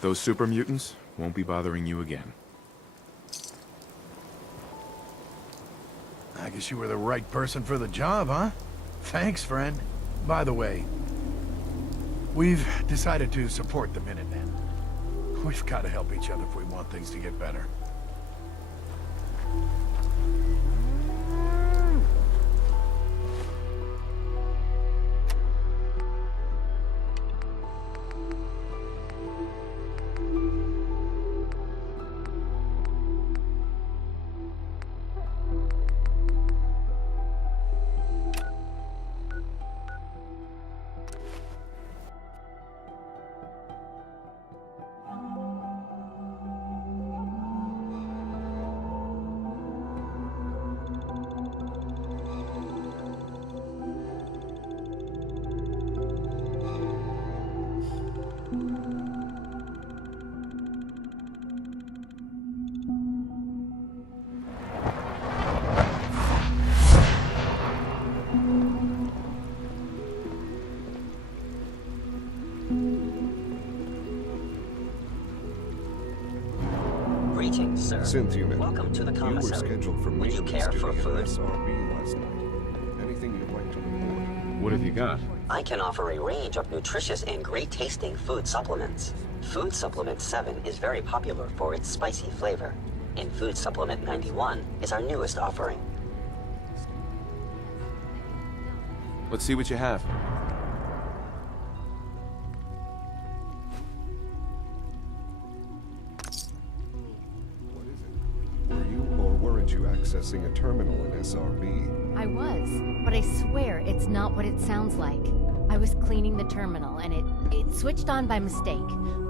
Those super mutants won't be bothering you again. I guess you were the right person for the job, huh? Thanks, friend. By the way, we've decided to support the Minutemen. We've got to help each other if we want things to get better. Greetings, sir. Synth unit. Welcome to the You were commissary. scheduled for Would you maintenance care for duty food? at SRB last night. Anything you'd like to report? What have you got? I can offer a range of nutritious and great-tasting food supplements. Food Supplement 7 is very popular for its spicy flavor, and Food Supplement 91 is our newest offering. Let's see what you have. What is it? Were you or weren't you accessing a terminal in SRB? I was, but I swear it's not what it sounds like. I was cleaning the terminal and it switched on by mistake.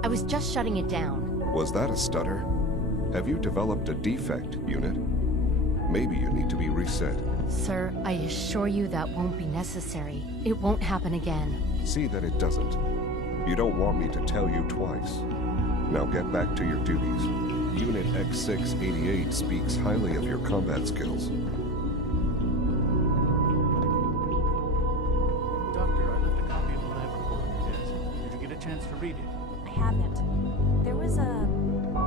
I was just shutting it down. Was that a stutter? Have you developed a defect, unit? Maybe you need to be reset. Sir, I assure you that won't be necessary. It won't happen again. See that it doesn't. You don't want me to tell you twice. Now get back to your duties. Unit X688 speaks highly of your combat skills. Doctor, I left a copy of the lab report on your desk. Did you get a chance to read it? I haven't. There was a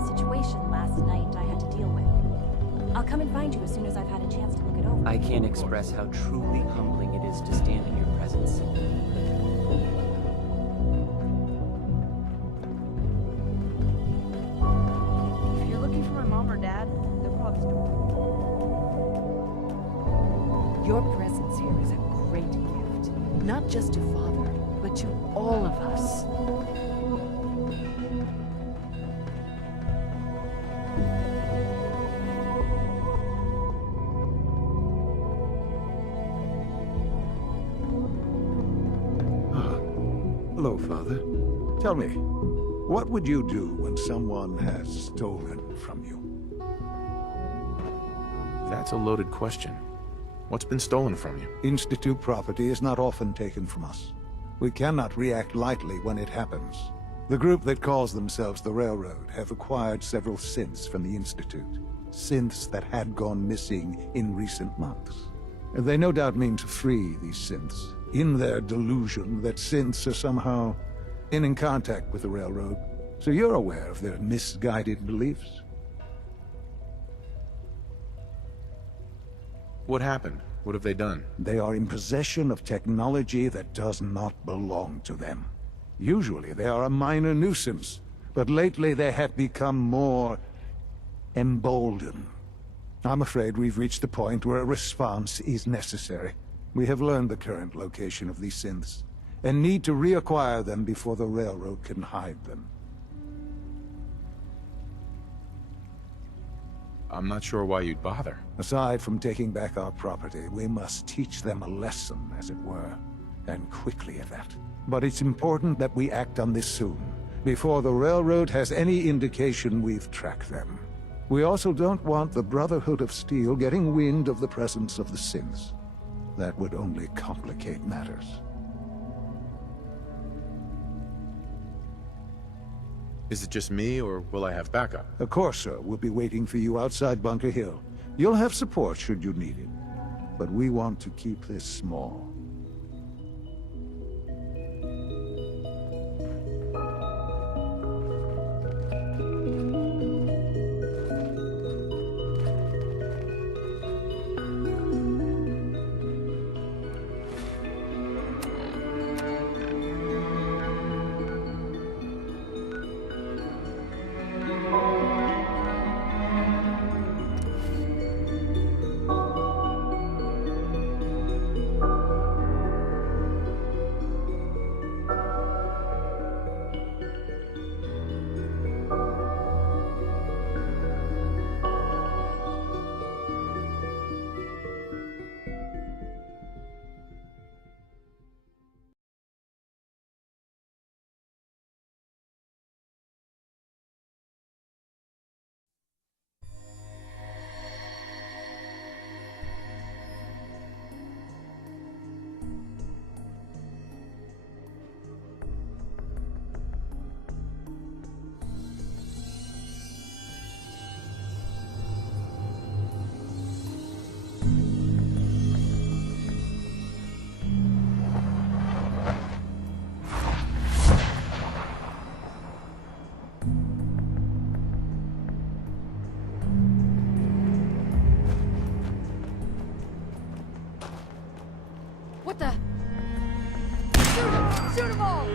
situation last night I had to deal with. I'll come and find you as soon as I've had a chance to look it over. I can't express how truly humbling it is to stand in your presence. If you're looking for my mom or dad, they're probably still. Your presence here is a great gift, not just to Father, but to all of us. Hello, Father. Tell me, what would you do when someone has stolen from you? That's a loaded question. What's been stolen from you? Institute property is not often taken from us. We cannot react lightly when it happens. The group that calls themselves the Railroad have acquired several synths from the Institute. Synths that had gone missing in recent months. They no doubt mean to free these synths, in their delusion that synths are somehow in contact with the Railroad. So you're aware of their misguided beliefs? What happened? What have they done? They are in possession of technology that does not belong to them. Usually they are a minor nuisance, but lately they have become more emboldened. I'm afraid we've reached the point where a response is necessary. We have learned the current location of these synths, and need to reacquire them before the Railroad can hide them. I'm not sure why you'd bother. Aside from taking back our property, we must teach them a lesson, as it were, and quickly at that. But it's important that we act on this soon, before the Railroad has any indication we've tracked them. We also don't want the Brotherhood of Steel getting wind of the presence of the synths. That would only complicate matters. Is it just me, or will I have backup? Of course, sir. We'll be waiting for you outside Bunker Hill. You'll have support should you need it. But we want to keep this small. Shoot 'em all!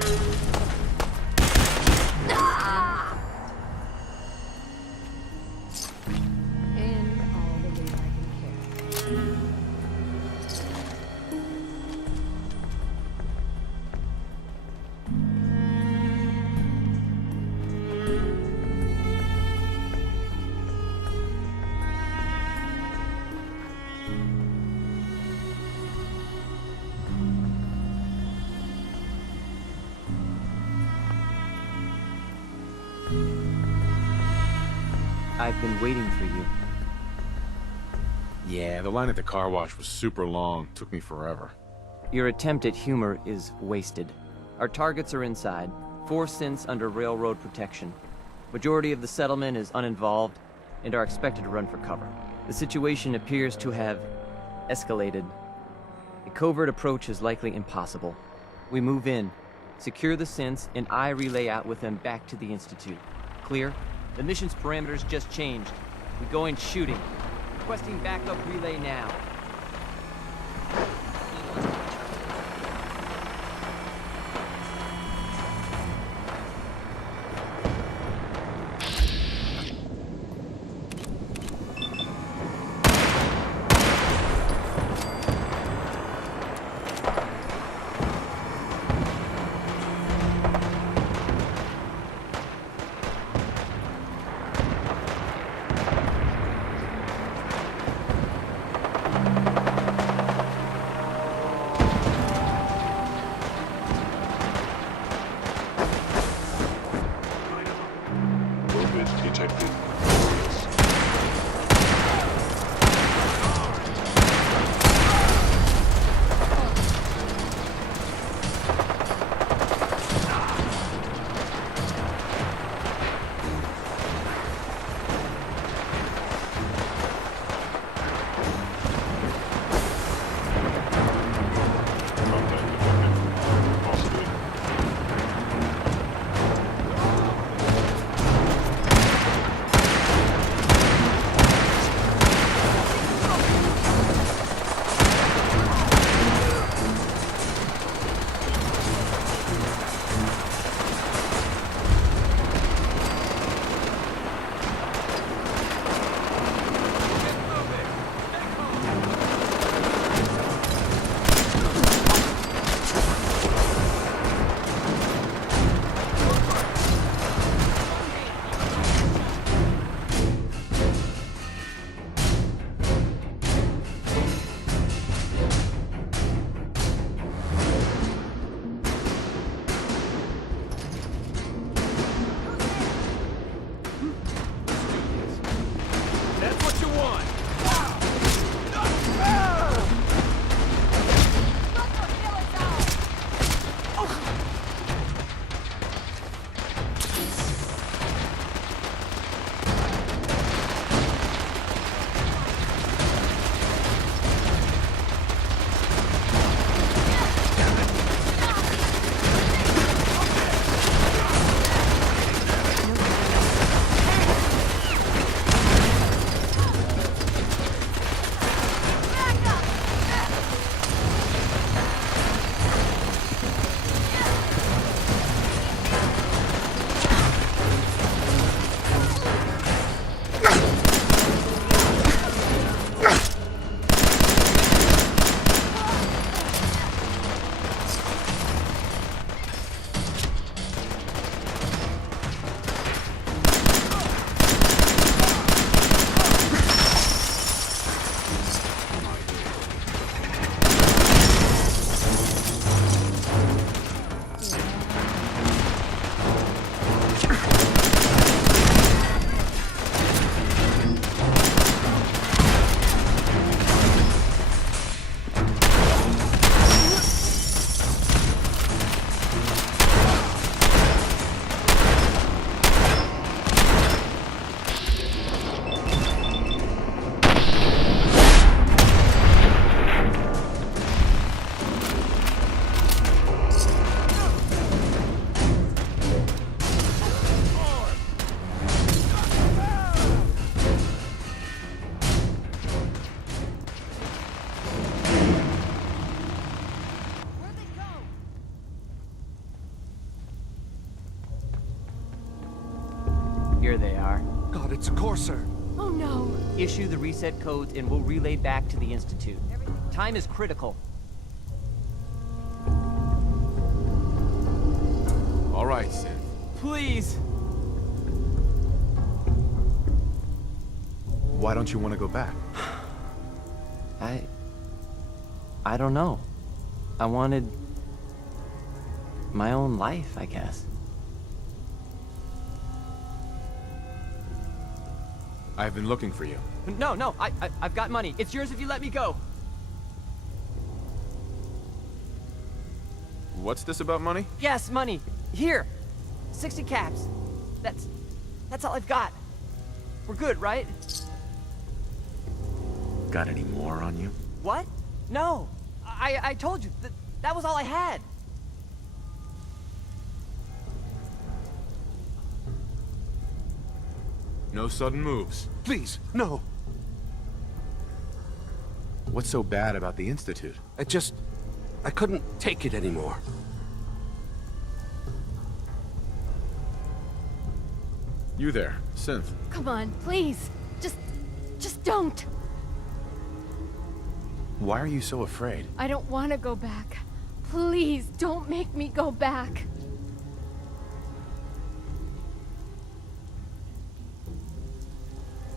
And all the weight I can carry. I've been waiting for you. Yeah, the line at the car wash was super long. Took me forever. Your attempt at humor is wasted. Our targets are inside, 4 synths under railroad protection. Majority of the settlement is uninvolved and are expected to run for cover. The situation appears to have escalated. A covert approach is likely impossible. We move in, secure the synths, and I relay out with them back to the Institute. Clear? The mission's parameters just changed. We go in shooting. Requesting backup relay now. Here they are. God, it's a Corsair. Oh no! Issue the reset codes and we'll relay back to the Institute. Time is critical. All right, Synth. Please! Why don't you want to go back? I don't know. I wanted my own life, I guess. I've been looking for you. No, I've got money. It's yours if you let me go. What's this about money? Yes, money. Here. 60 caps. That's all I've got. We're good, right? Got any more on you? What? No. I told you. That was all I had. No sudden moves. Please, no. What's so bad about the Institute? I couldn't take it anymore. You there, Synth. Come on, please. Just don't. Why are you so afraid? I don't want to go back. Please, don't make me go back.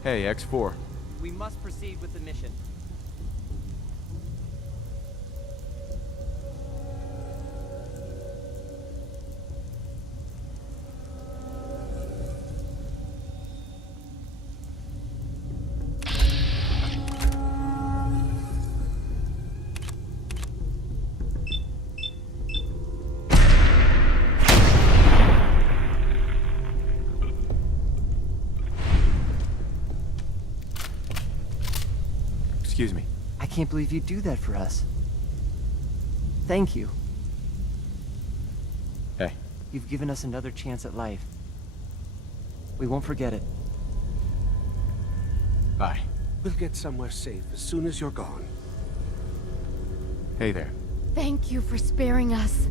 Hey, X4. We must proceed with the mission. Excuse me. I can't believe you'd do that for us. Thank you. Hey. You've given us another chance at life. We won't forget it. Bye. We'll get somewhere safe as soon as you're gone. Hey there. Thank you for sparing us.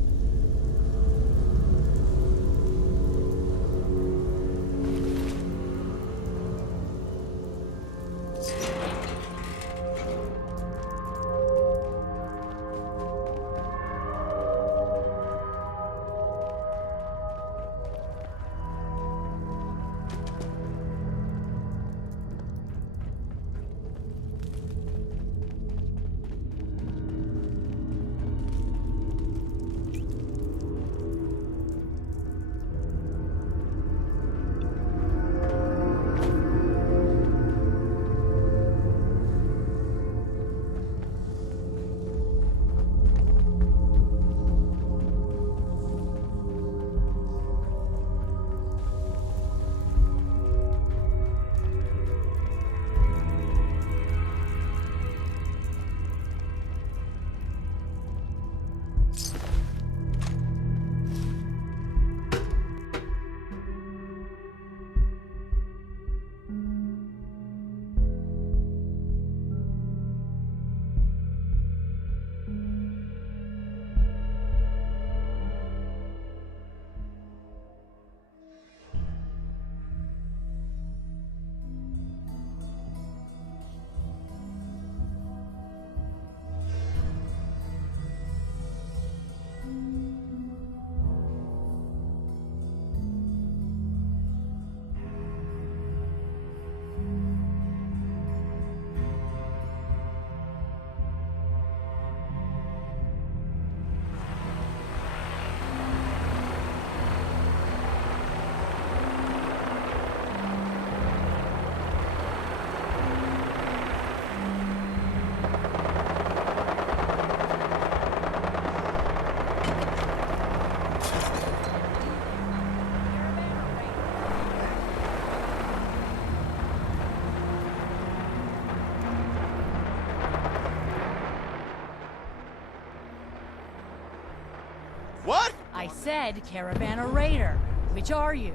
What? I said caravan or raider. Which are you?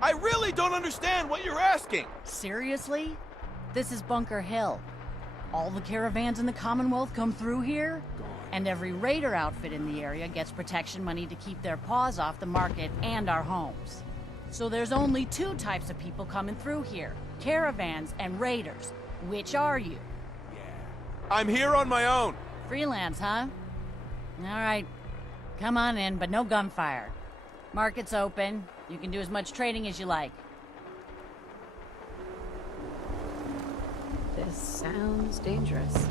I really don't understand what you're asking. Seriously? This is Bunker Hill. All the caravans in the Commonwealth come through here, and every raider outfit in the area gets protection money to keep their paws off the market and our homes. So there's only two types of people coming through here. Caravans and raiders. Which are you? I'm here on my own. Freelance, huh? Alright. Come on in, but no gunfire. Market's open. You can do as much trading as you like. This sounds dangerous.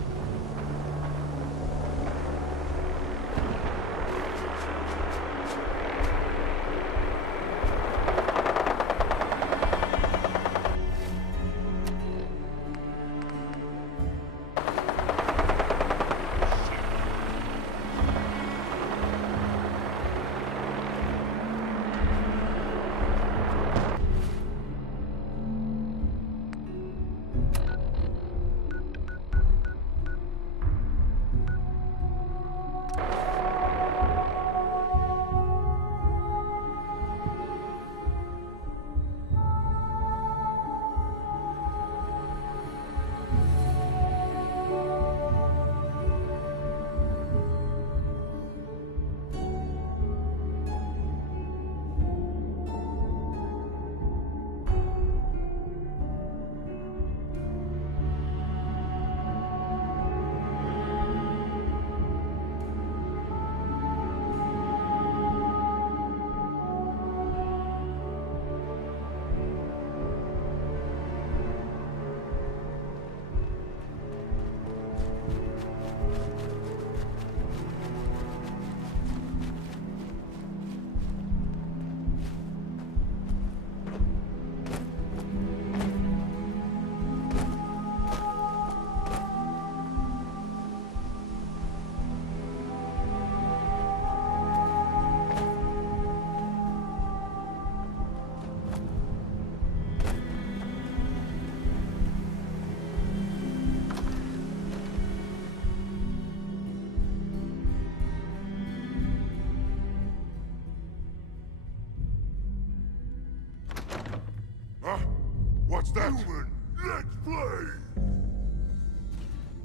What's that? Human, let's play!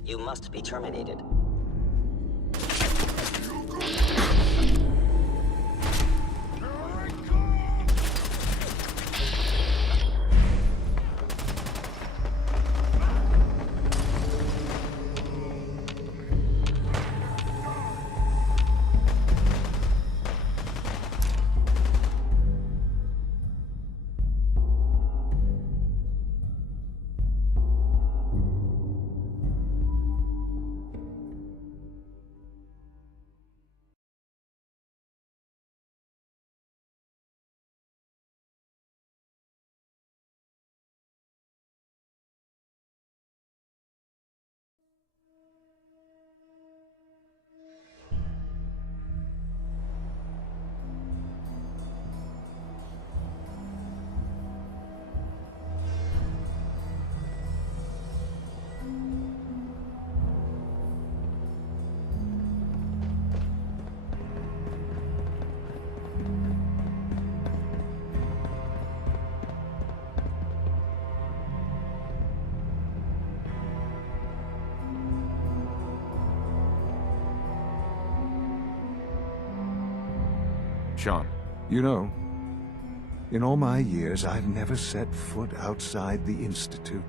You must be terminated. Sean. You know, in all my years, I've never set foot outside the Institute.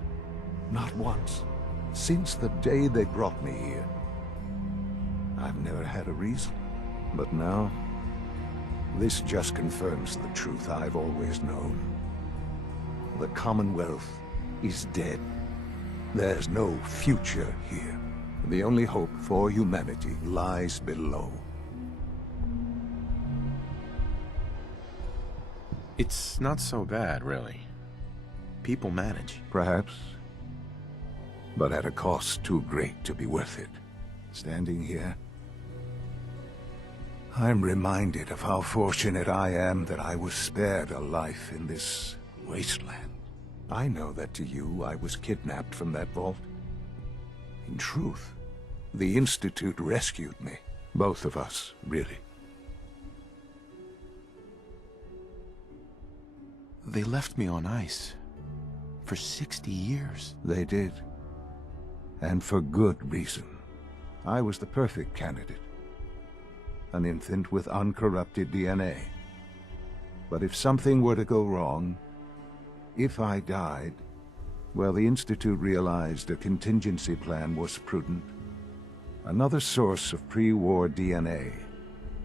Not once. Since the day they brought me here. I've never had a reason. But now, this just confirms the truth I've always known. The Commonwealth is dead. There's no future here. The only hope for humanity lies below. It's not so bad, really. People manage. Perhaps. But at a cost too great to be worth it. Standing here, I'm reminded of how fortunate I am that I was spared a life in this wasteland. I know that to you, I was kidnapped from that vault. In truth, the Institute rescued me. Both of us, really. They left me on ice. For 60 years. They did. And for good reason. I was the perfect candidate. An infant with uncorrupted DNA. But if something were to go wrong, if I died, well, the Institute realized a contingency plan was prudent. Another source of pre-war DNA,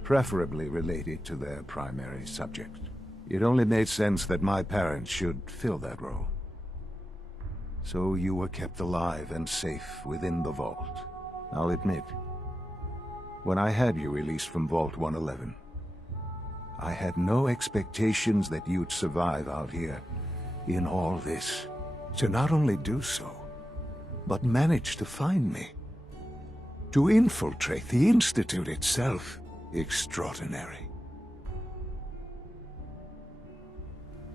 preferably related to their primary subject. It only made sense that my parents should fill that role. So you were kept alive and safe within the vault. I'll admit, when I had you released from Vault 111, I had no expectations that you'd survive out here in all this. To not only do so, but manage to find me. To infiltrate the Institute itself. Extraordinary.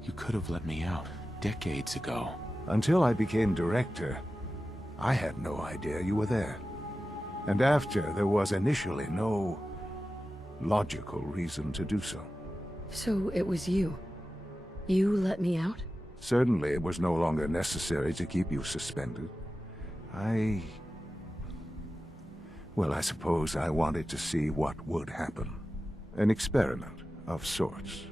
You could have let me out decades ago. Until I became director, I had no idea you were there. And after, there was initially no logical reason to do so. So it was you. You let me out? Certainly it was no longer necessary to keep you suspended. Well, I suppose I wanted to see what would happen. An experiment of sorts.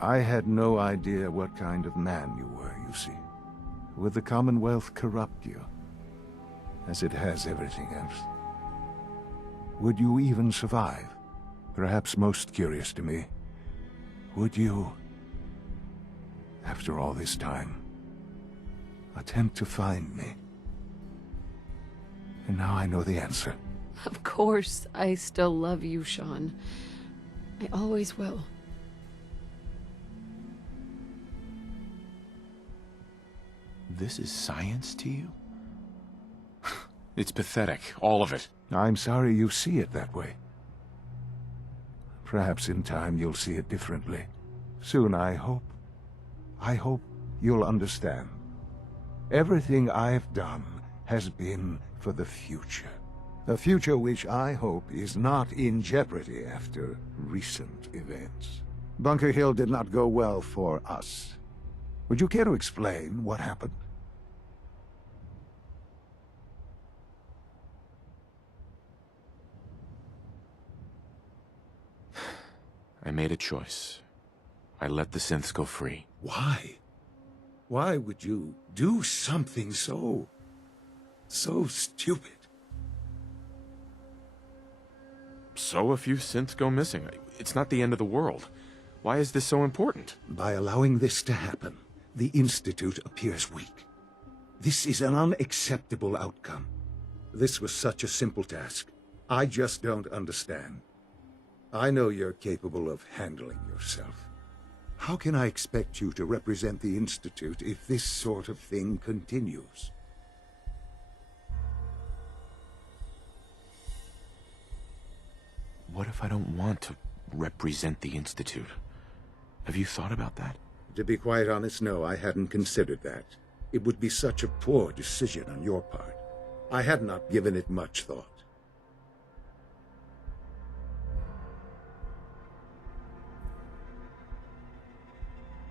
I had no idea what kind of man you were, you see. Would the Commonwealth corrupt you, as it has everything else? Would you even survive? Perhaps most curious to me, would you, after all this time, attempt to find me? And now I know the answer. Of course, I still love you, Sean. I always will. This is science to you? It's pathetic, all of it. I'm sorry you see it that way. Perhaps in time you'll see it differently. Soon, I hope. I hope you'll understand. Everything I've done has been for the future. A future which I hope is not in jeopardy after recent events. Bunker Hill did not go well for us. Would you care to explain what happened? I made a choice. I let the synths go free. Why? Why would you do something so stupid? So a few synths go missing. It's not the end of the world. Why is this so important? By allowing this to happen, the Institute appears weak. This is an unacceptable outcome. This was such a simple task. I just don't understand. I know you're capable of handling yourself. How can I expect you to represent the Institute if this sort of thing continues? What if I don't want to represent the Institute? Have you thought about that? To be quite honest, no, I hadn't considered that. It would be such a poor decision on your part. I had not given it much thought.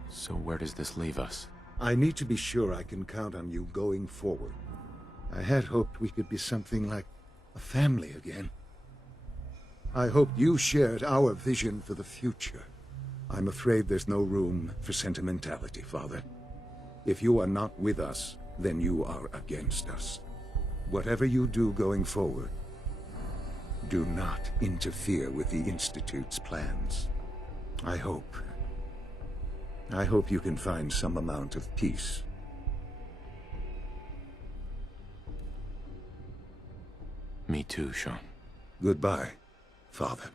So where does this leave us? I need to be sure I can count on you going forward. I had hoped we could be something like a family again. I hoped you shared our vision for the future. I'm afraid there's no room for sentimentality, Father. If you are not with us, then you are against us. Whatever you do going forward, do not interfere with the Institute's plans. I hope you can find some amount of peace. Me too, Sean. Goodbye, Father.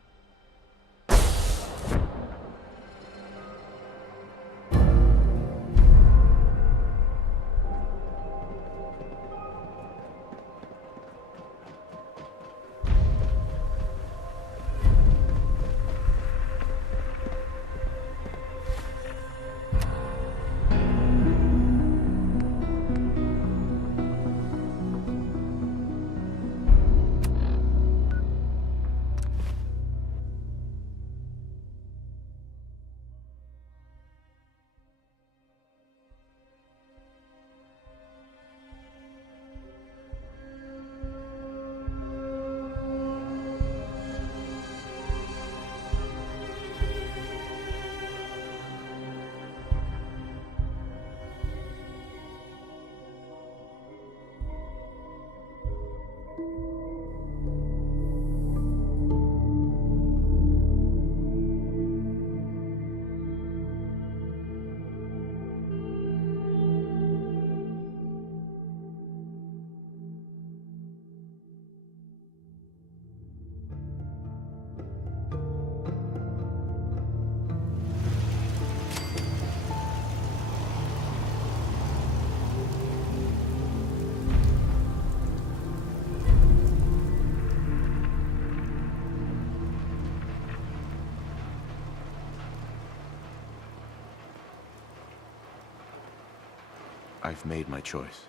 I've made my choice.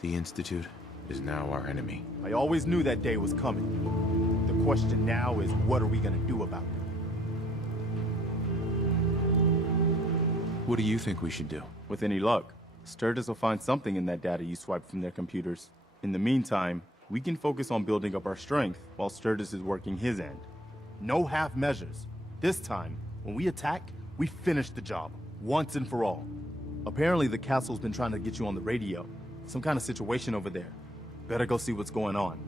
The Institute is now our enemy. I always knew that day was coming. The question now is, what are we gonna do about it? What do you think we should do? With any luck, Sturgis will find something in that data you swiped from their computers. In the meantime, we can focus on building up our strength while Sturgis is working his end. No half measures. This time, when we attack, we finish the job, once and for all. Apparently the castle's been trying to get you on the radio. Some kind of situation over there. Better go see what's going on.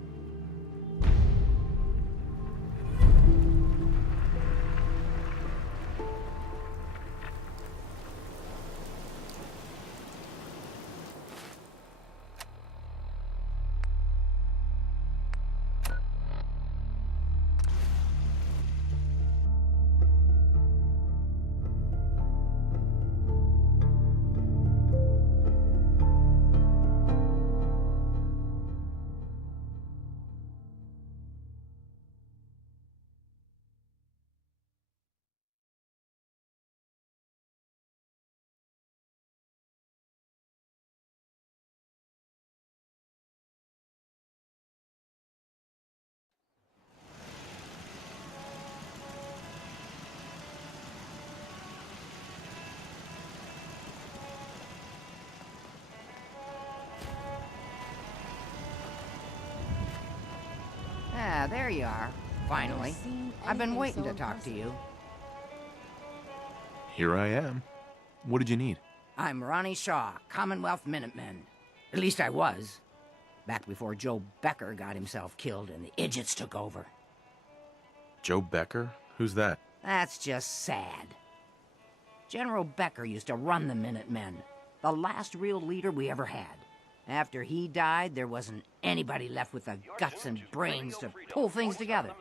Ah, there you are. Finally. I've been waiting to talk to you. Here I am. What did you need? I'm Ronnie Shaw, Commonwealth Minutemen. At least I was. Back before Joe Becker got himself killed and the idiots took over. Joe Becker? Who's that? That's just sad. General Becker used to run the Minutemen. The last real leader we ever had. After he died, there wasn't anybody left with the guts and brains to pull things together.